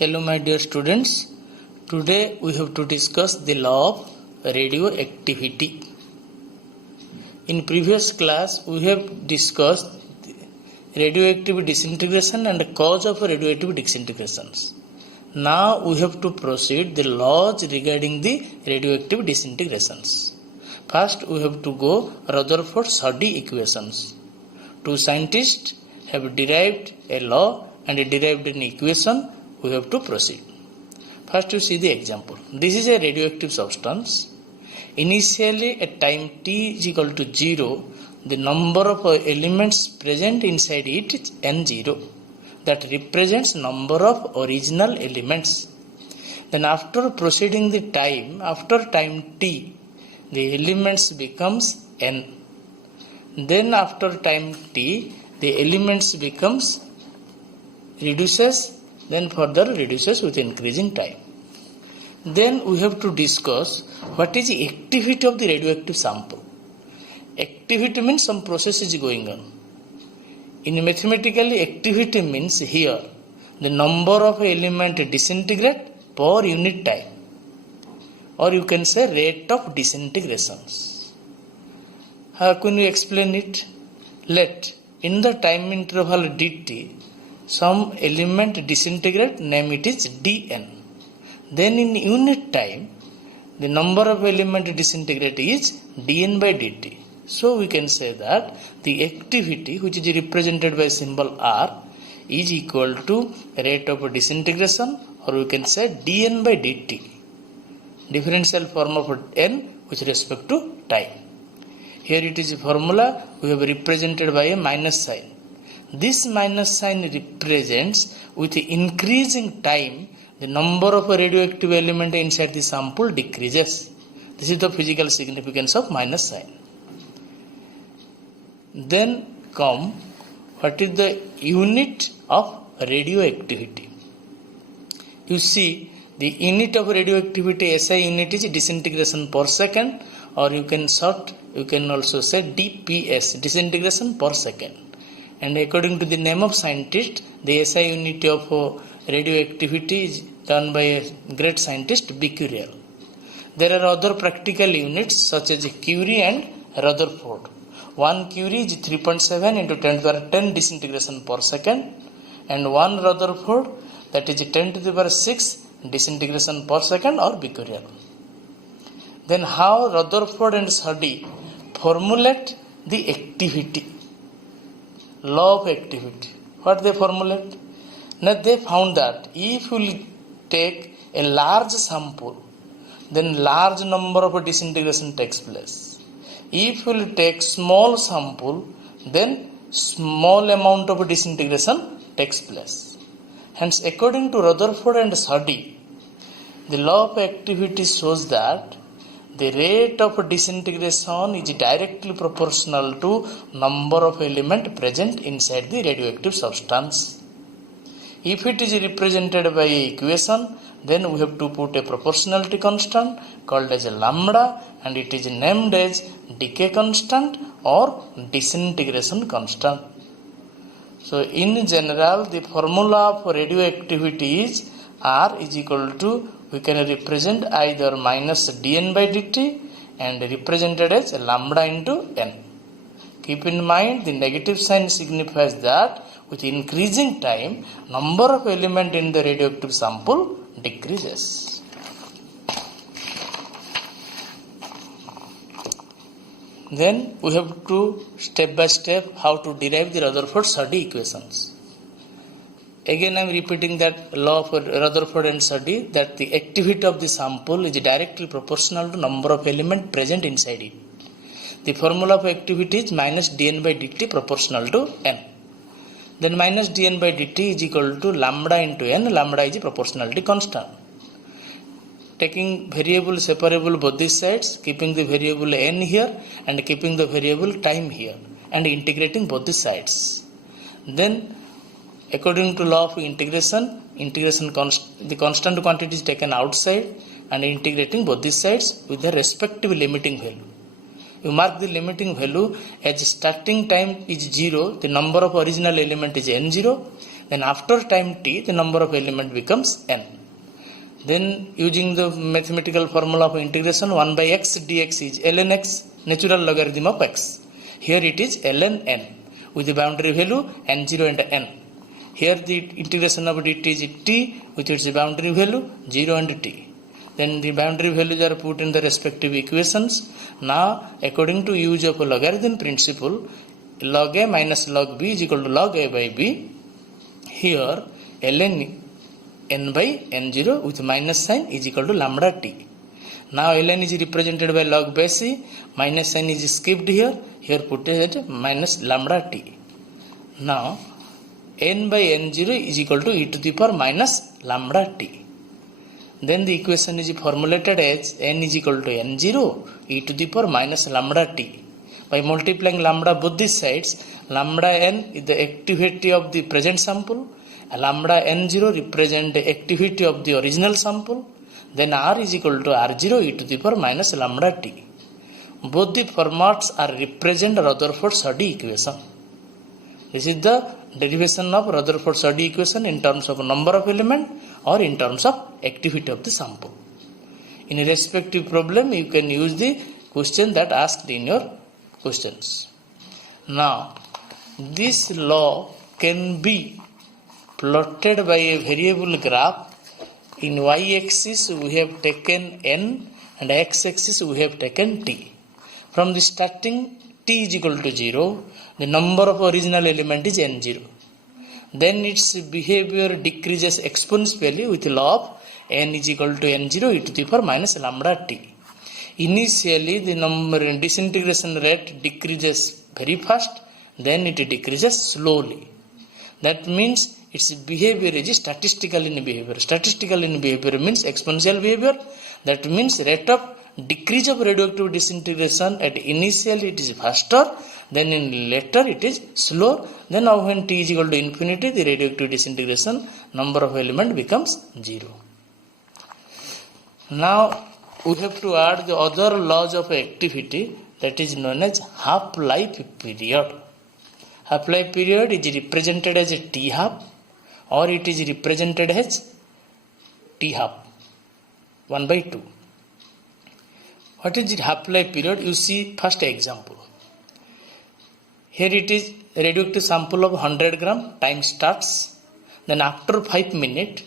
Hello my dear students, today we have to discuss the law of radioactivity. In previous class we have discussed radioactive disintegration and cause of radioactive disintegrations. Now we have to proceed the laws regarding the radioactive disintegrations. First we have to go Rutherford-Soddy equations. Two scientists have derived a law and derived an equation. We have to proceed. First you see the example. This is a radioactive substance. Initially at time t is equal to 0, the number of elements present inside it is n0. That represents number of original elements. Then after proceeding the time, after time t, the elements becomes n. Then after time t, the elements becomes reduces, then further reduces with increasing time. Then we have to discuss what is the activity of the radioactive sample. Activity means some process is going on. In mathematically, activity means here the number of element disintegrate per unit time, or you can say rate of disintegrations. How can you explain it? Let in the time interval dt some element disintegrate, name it is dn. Then in unit time, the number of element disintegrate is dn by dt. So we can say that the activity, which is represented by symbol r, is equal to rate of disintegration, or we can say dn by dt, differential form of n with respect to time. Here it is a formula we have represented by a minus sign. This minus sign represents with increasing time the number of radioactive element inside the sample decreases. This is the physical significance of minus sign. Then come what is the unit of radioactivity. You see the unit of radioactivity SI unit is disintegration per second, or you can also say DPS, disintegration per second. And according to the name of scientist, the SI unit of radioactivity is done by a great scientist Becquerel. There are other practical units such as Curie and Rutherford. 1 Curie is 3.7 into 10 to the power 10 disintegration per second, and 1 Rutherford, that is 10 to the power 6 disintegration per second, or Becquerel. Then how Rutherford and Soddy formulate the activity? Law of activity. What they formulate? Now they found that if you take a large sample, then large number of disintegration takes place. If you take small sample, then small amount of disintegration takes place. Hence, according to Rutherford and Soddy, the law of activity shows that the rate of disintegration is directly proportional to number of element present inside the radioactive substance. If it is represented by equation, then we have to put a proportionality constant called as a lambda, and it is named as decay constant or disintegration constant. So in general, the formula for radioactivity is R is equal to, we can represent either minus dn by dt and represented as lambda into n. Keep in mind the negative sign signifies that with increasing time, number of element in the radioactive sample decreases. Then we have to step by step how to derive the Rutherford-Soddy equations. Again I am repeating that law of Rutherford and Soddy, that the activity of the sample is directly proportional to number of element present inside it. The formula of activity is minus dn by dt proportional to n. Then minus dn by dt is equal to lambda into n. Lambda is a proportionality constant. Taking variable separable both these sides, keeping the variable n here and keeping the variable time here, and integrating both the sides. Then according to law of integration, the constant quantity is taken outside and integrating both these sides with the respective limiting value. You mark the limiting value as starting time is 0, the number of original element is n0, Then after time t, the number of element becomes n. Then using the mathematical formula of integration, 1 by x dx is ln x, natural logarithm of x. Here it is ln n with the boundary value n0 and n. Here the integration of dt is t with its boundary value 0 and t. Then the boundary values are put in the respective equations. Now, according to use of a logarithm principle, log a minus log b is equal to log a by b. Here, ln n by n0 with minus sign is equal to lambda t. Now, ln is represented by log base c, minus sign is skipped here. Here put it minus lambda t. Now, n by n0 is equal to e to the power minus lambda t. Then the equation is formulated as n is equal to n0 e to the power minus lambda t. By multiplying lambda both these sides, lambda n is the activity of the present sample, lambda n0 represent the activity of the original sample, then r is equal to r0 e to the power minus lambda t. Both the formats are represent Rutherford-Soddy equation. This is the derivation of Rutherford-Soddy equation in terms of number of element or in terms of activity of the sample. In a respective problem, you can use the question that asked in your questions. Now, this law can be plotted by a variable graph. In y-axis we have taken n and x-axis we have taken t. From the starting t is equal to 0, the number of original element is n0. Then its behavior decreases exponentially with law of n is equal to n0 e to the power minus lambda t. Initially, the number disintegration rate decreases very fast, then it decreases slowly. That means its behavior is statistical in behavior. Statistical in behavior means exponential behavior. That means rate of decrease of radioactive disintegration at initial it is faster, then in later it is slower. Then now when t is equal to infinity, the radioactive disintegration number of element becomes 0. Now we have to add the other laws of activity that is known as half-life period. Half-life period is represented as a t half or it is represented as t half 1 by 2. What is the half-life period? You see first example. Here it is radioactive sample of 100 gram, time starts. Then after 5 minutes,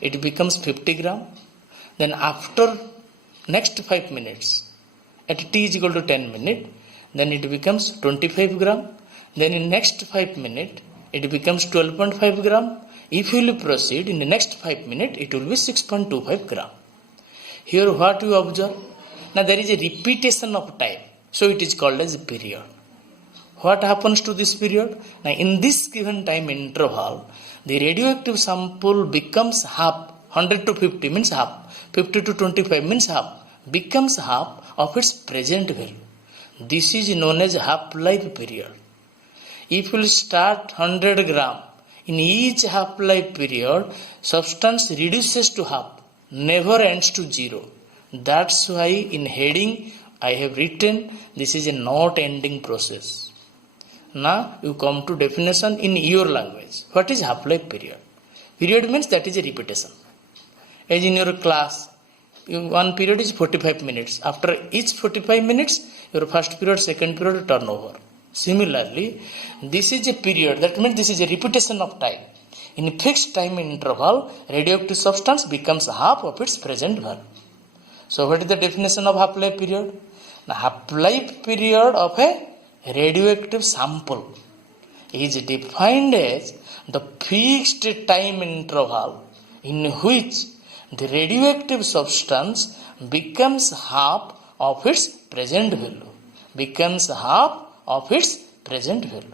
it becomes 50 gram. Then after next 5 minutes, at t is equal to 10 minutes, then it becomes 25 gram. Then in next 5 minutes, it becomes 12.5 gram. If you will proceed in the next 5 minutes, it will be 6.25 gram. Here what you observe? Now there is a repetition of time. So it is called as a period. What happens to this period? Now in this given time interval, the radioactive sample becomes half. 100 to 50 means half. 50 to 25 means half. Becomes half of its present value. This is known as half-life period. If you will start 100 gram, in each half-life period, substance reduces to half, never ends to 0. That's why in heading I have written this is a not ending process. Now you come to definition in your language. What is half-life period? Period means that is a repetition. As in your class, one period is 45 minutes. After each 45 minutes, your first period, second period turnover. Similarly, this is a period, that means this is a repetition of time. In fixed time interval, radioactive substance becomes half of its present value. So what is the definition of half-life period? The half-life period of a radioactive sample is defined as the fixed time interval in which the radioactive substance becomes half of its present value. Becomes half of its present value.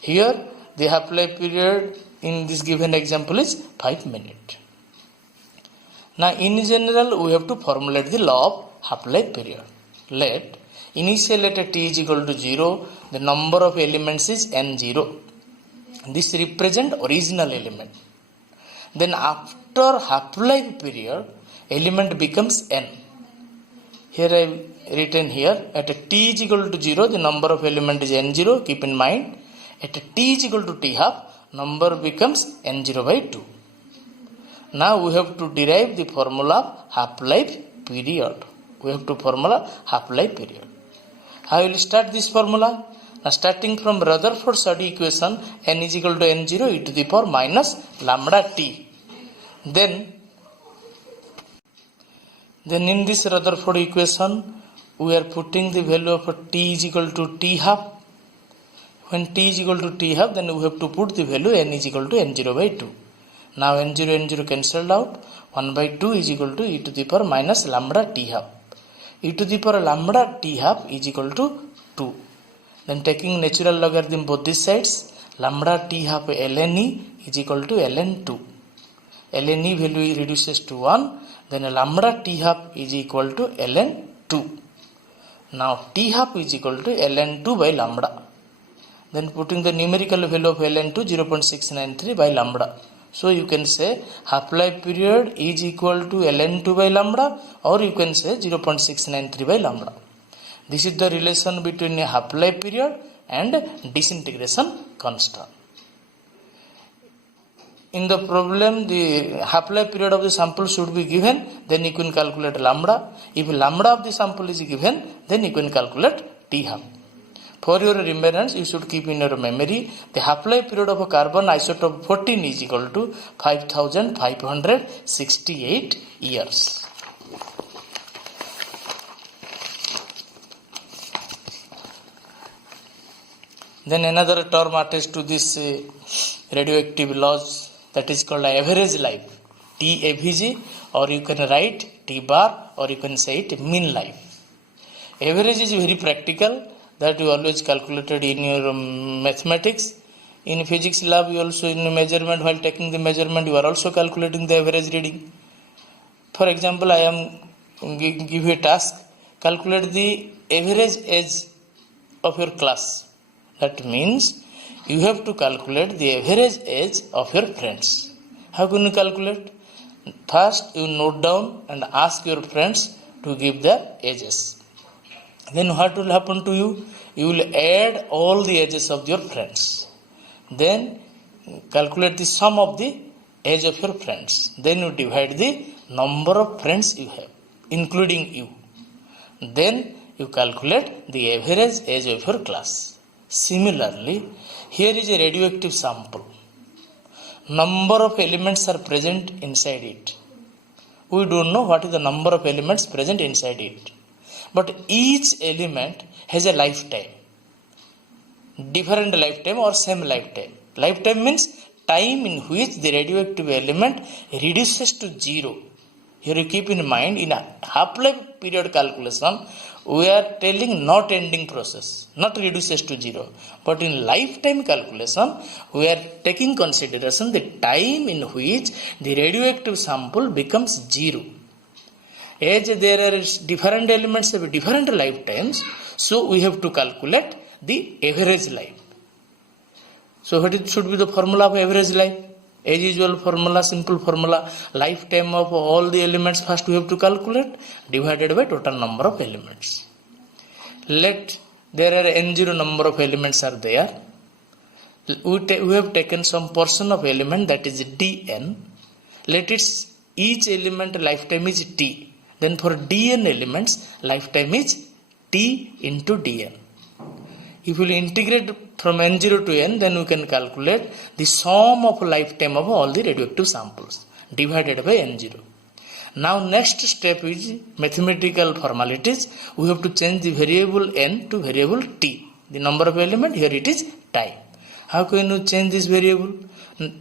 Here the half-life period in this given example is 5 minutes. Now in general we have to formulate the law of half-life period. Let initial at t is equal to 0, the number of elements is n0. This represents original element. Then after half-life period, element becomes n. Here I have written here, at t is equal to 0, the number of element is n0, keep in mind. At t is equal to t half, number becomes n0 by 2. Now we have to derive the formula of half-life period. We have to formula half-life period. How will start this formula? Now starting from Rutherford-Soddy equation, n is equal to n0 e to the power minus lambda t. Then in this Rutherford equation, we are putting the value of t is equal to t half. When t is equal to t half, then we have to put the value n is equal to n0 by 2. Now n0 cancelled out. 1 by 2 is equal to e to the power minus lambda t half. E to the power lambda t half is equal to 2. Then taking natural logarithm both these sides, lambda t half ln e is equal to ln 2. Ln e value reduces to 1. Then lambda t half is equal to ln 2. Now t half is equal to ln 2 by lambda. Then putting the numerical value of ln 2 0.693 by lambda. So you can say half-life period is equal to ln 2 by lambda, or you can say 0.693 by lambda. This is the relation between a half-life period and disintegration constant. In the problem, the half-life period of the sample should be given, then you can calculate lambda. If lambda of the sample is given, then you can calculate t half. For your remembrance, you should keep in your memory the half-life period of a carbon isotope 14 is equal to 5568 years. Then another term attached to this radioactive laws, that is called average life, TAVG, or you can write T bar, or you can say it mean life. Average is very practical, that you always calculated in your mathematics. In physics lab, you also in measurement, while taking the measurement, you are also calculating the average reading. For example, I am give you a task, calculate the average age of your class. That means you have to calculate the average age of your friends. How can you calculate? First, you note down and ask your friends to give their ages. Then what will happen to you? You will add all the ages of your friends. Then calculate the sum of the age of your friends. Then you divide the number of friends you have, including you. Then you calculate the average age of your class. Similarly, here is a radioactive sample. Number of elements are present inside it. We don't know what is the number of elements present inside it. But each element has a lifetime. Different lifetime or same lifetime. Lifetime means time in which the radioactive element reduces to zero. Here you keep in mind, in a half-life period calculation, we are telling not ending process, not reduces to zero. But in lifetime calculation, we are taking consideration the time in which the radioactive sample becomes zero. As there are different elements of different lifetimes, so we have to calculate the average life. So what should be the formula of average life? As usual formula, simple formula, lifetime of all the elements first we have to calculate, divided by total number of elements. Let there are n0 number of elements are there. We have taken some portion of element, that is dn. Let its each element lifetime is t. Then for dn elements, lifetime is t into dn. If you will integrate from n0 to n, then we can calculate the sum of lifetime of all the radioactive samples divided by n0. Now next step is mathematical formalities. We have to change the variable n to variable t. The number of element, here it is time. How can you change this variable?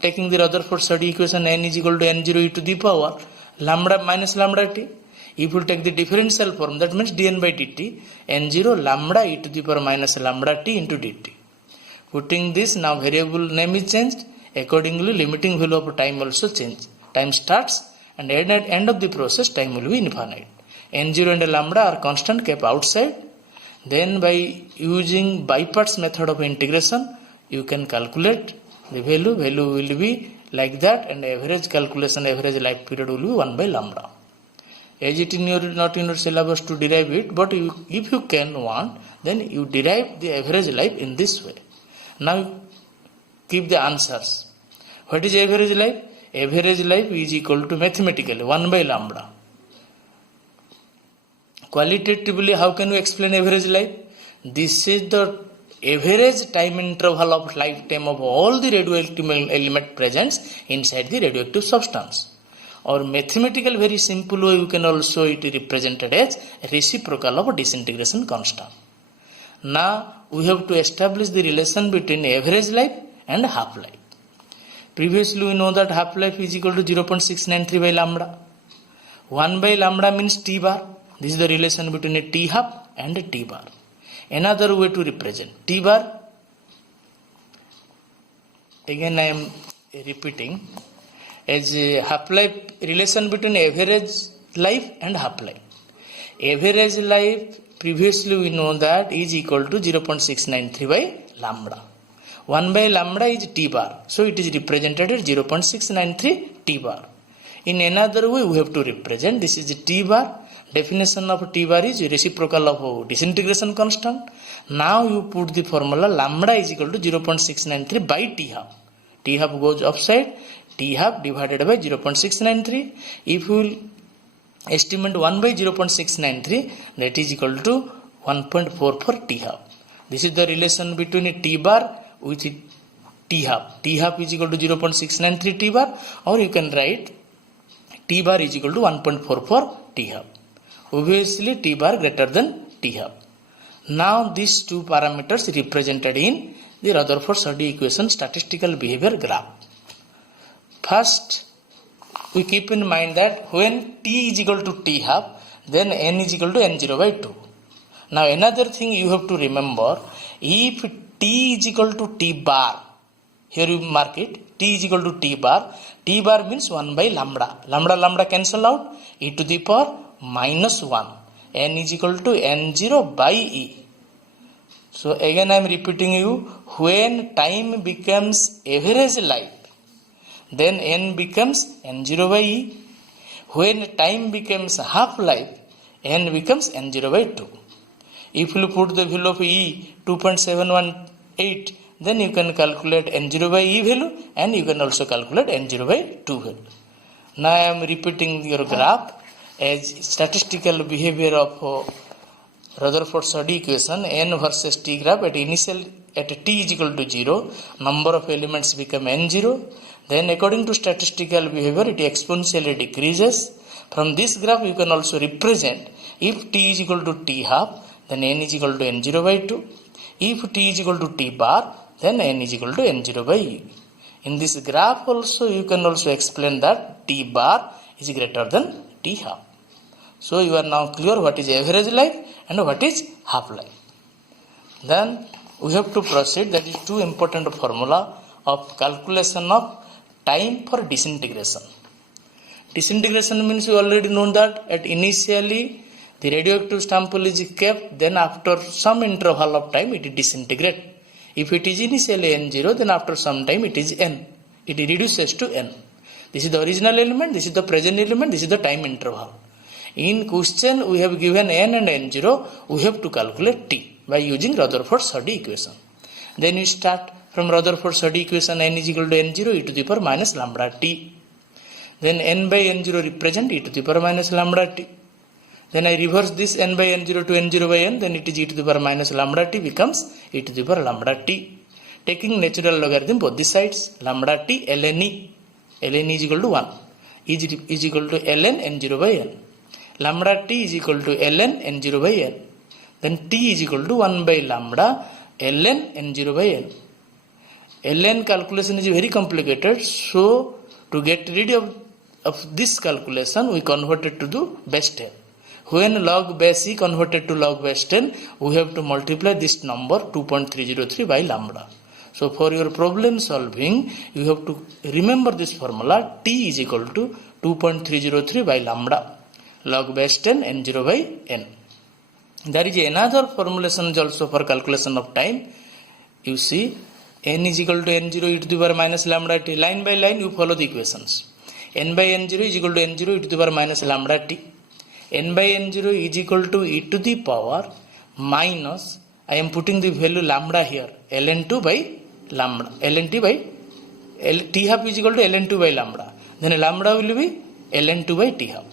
Taking the Rutherford-Soddy equation, n is equal to n0 e to the power lambda minus lambda t. If you take the differential form, that means dn by dt, n0 lambda e to the power minus lambda t into dt. Putting this, now variable name is changed. Accordingly, limiting value of time also changed. Time starts, and at the end of the process, time will be infinite. N0 and lambda are constant, kept outside. Then by using by parts method of integration, you can calculate the value. Value will be like that, and average calculation, average life period will be 1 by lambda. As it in your, not in your syllabus to derive it, but if you can want, then you derive the average life in this way. Now give the answers. What is average life? Average life is equal to mathematically 1 by lambda. Qualitatively, how can we explain average life? This is the average time interval of lifetime of all the radioactive element present inside the radioactive substance. Or mathematical, very simple way, we can also it represented as reciprocal of disintegration constant. Now we have to establish the relation between average life and half-life. Previously we know that half-life is equal to 0.693 by lambda. 1 by lambda means T bar. This is the relation between a T half and a T bar. Another way to represent T bar, again I am repeating, as a half-life relation between average life and half-life. Average life, previously we know that is equal to 0.693 by lambda. 1 by lambda is T bar, so it is represented as 0.693 T bar. In another way we have to represent, this is T bar. Definition of T bar is reciprocal of disintegration constant. Now you put the formula lambda is equal to 0.693 by T half. T half goes upside, T half divided by 0.693. If you will estimate 1 by 0.693, that is equal to 1.44 T half. This is the relation between T bar with T half. T half is equal to 0.693 T bar, or you can write T bar is equal to 1.44 T half. Obviously T bar greater than T half. Now these two parameters represented in the Rutherford-Soddy equation statistical behavior graph. First we keep in mind that when T is equal to T half, then N is equal to N0 by 2. Now another thing you have to remember, if T is equal to T bar, here you mark it, T is equal to T bar means 1 by lambda. Lambda cancel out, e to the power minus 1. N is equal to N0 by E. So again I am repeating you, when time becomes average life, then N becomes N0 by E. When time becomes half life, N becomes N0 by 2. If you put the value of E 2.718, then you can calculate N0 by E value, and you can also calculate N0 by 2 value. Now I am repeating your graph as statistical behavior of Rutherford-Soddy equation, N versus T graph. At T is equal to 0, number of elements become N0. Then according to statistical behavior, it exponentially decreases. From this graph you can also represent, if T is equal to T half, then N is equal to N0 by 2. If T is equal to T bar, then N is equal to N0 by E. In this graph also you can also explain that T bar is greater than T half. So you are now clear what is average life and what is half life. Then we have to proceed, that is two important formula of calculation of time for disintegration. Disintegration means you already know that at initially the radioactive sample is kept, then after some interval of time it is disintegrate. If it is initially N0, then after some time it is N. It reduces to N. This is the original element, this is the present element, this is the time interval. In question we have given N and N0, we have to calculate T by using Rutherford-Soddy equation. Then we start from Rutherford-Soddy equation, N is equal to N0 e to the power minus lambda T. Then N by N0 represent e to the power minus lambda T. Then I reverse this N by N0 to N0 by N, then it is e to the power minus lambda T becomes e to the power lambda T. Taking natural logarithm both the sides, lambda T ln E. Ln E is equal to 1. Is equal to ln N0 by N. Lambda T is equal to ln N0 by N. Then T is equal to 1 by lambda ln N0 by N. Ln calculation is very complicated, so to get rid of this calculation we converted to the base 10. When log base E converted to log base 10, we have to multiply this number 2.303 by lambda. So for your problem solving, you have to remember this formula, T is equal to 2.303 by lambda log base 10 N0 by N. There is another formulation also for calculation of time. You see, N is equal to N0 e to the power minus lambda T. Line by line you follow the equations. N by N0 is equal to N0 e to the power minus lambda T. N by N0 is equal to e to the power minus, I am putting the value lambda here, ln2 by lambda ln by t half is equal to ln2 by lambda. Then lambda will be ln2 by t half.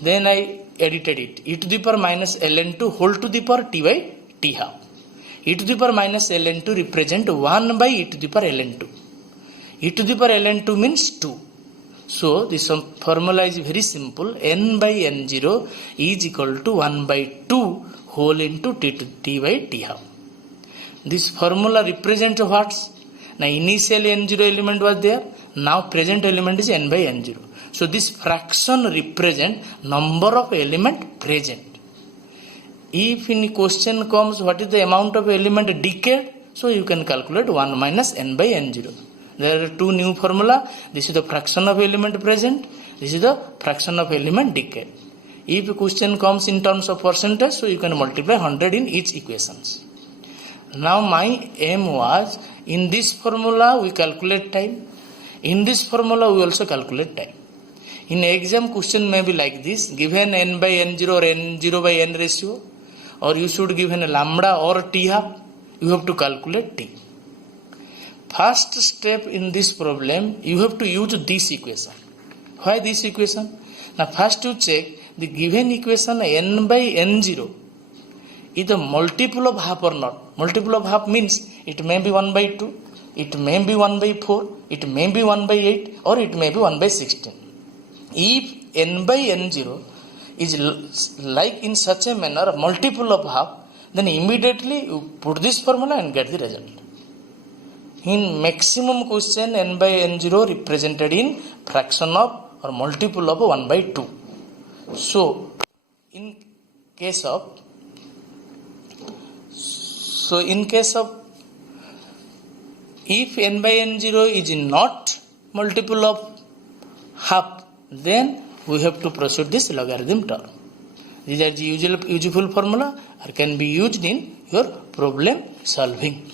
Then I edited it, e to the power minus ln2 whole to the power t by t half. E to the power minus ln2 represent 1 by e to the power ln2. E to the power ln2 means 2. So this formula is very simple. N by n0 is equal to 1 by 2 whole into t to t by t half. This formula represents what? Now initial n0 element was there. Now present element is n by n0. So this fraction represent number of element present. If in question comes what is the amount of element decayed, so you can calculate 1 minus n by n0. There are two new formula. This is the fraction of element present. This is the fraction of element decayed. If a question comes in terms of percentage, so you can multiply 100 in each equations. Now my aim was, in this formula we calculate time. In this formula we also calculate time. In exam question may be like this, given n by n0 or n0 by n ratio, or you should given a lambda or t half, you have to calculate t. First step in this problem, you have to use this equation. Why this equation? Now first you check the given equation n by n0 is the multiple of half or not. Multiple of half means it may be 1 by 2, it may be 1 by 4, it may be 1 by 8, or it may be 1 by 16. If n by n0 is like in such a manner multiple of half, then immediately you put this formula and get the result. In maximum question, n by n0 represented in fraction of or multiple of 1 by 2. So in case of if n by n0 is not multiple of half, then we have to proceed this logarithm term. These are the useful formula or can be used in your problem solving.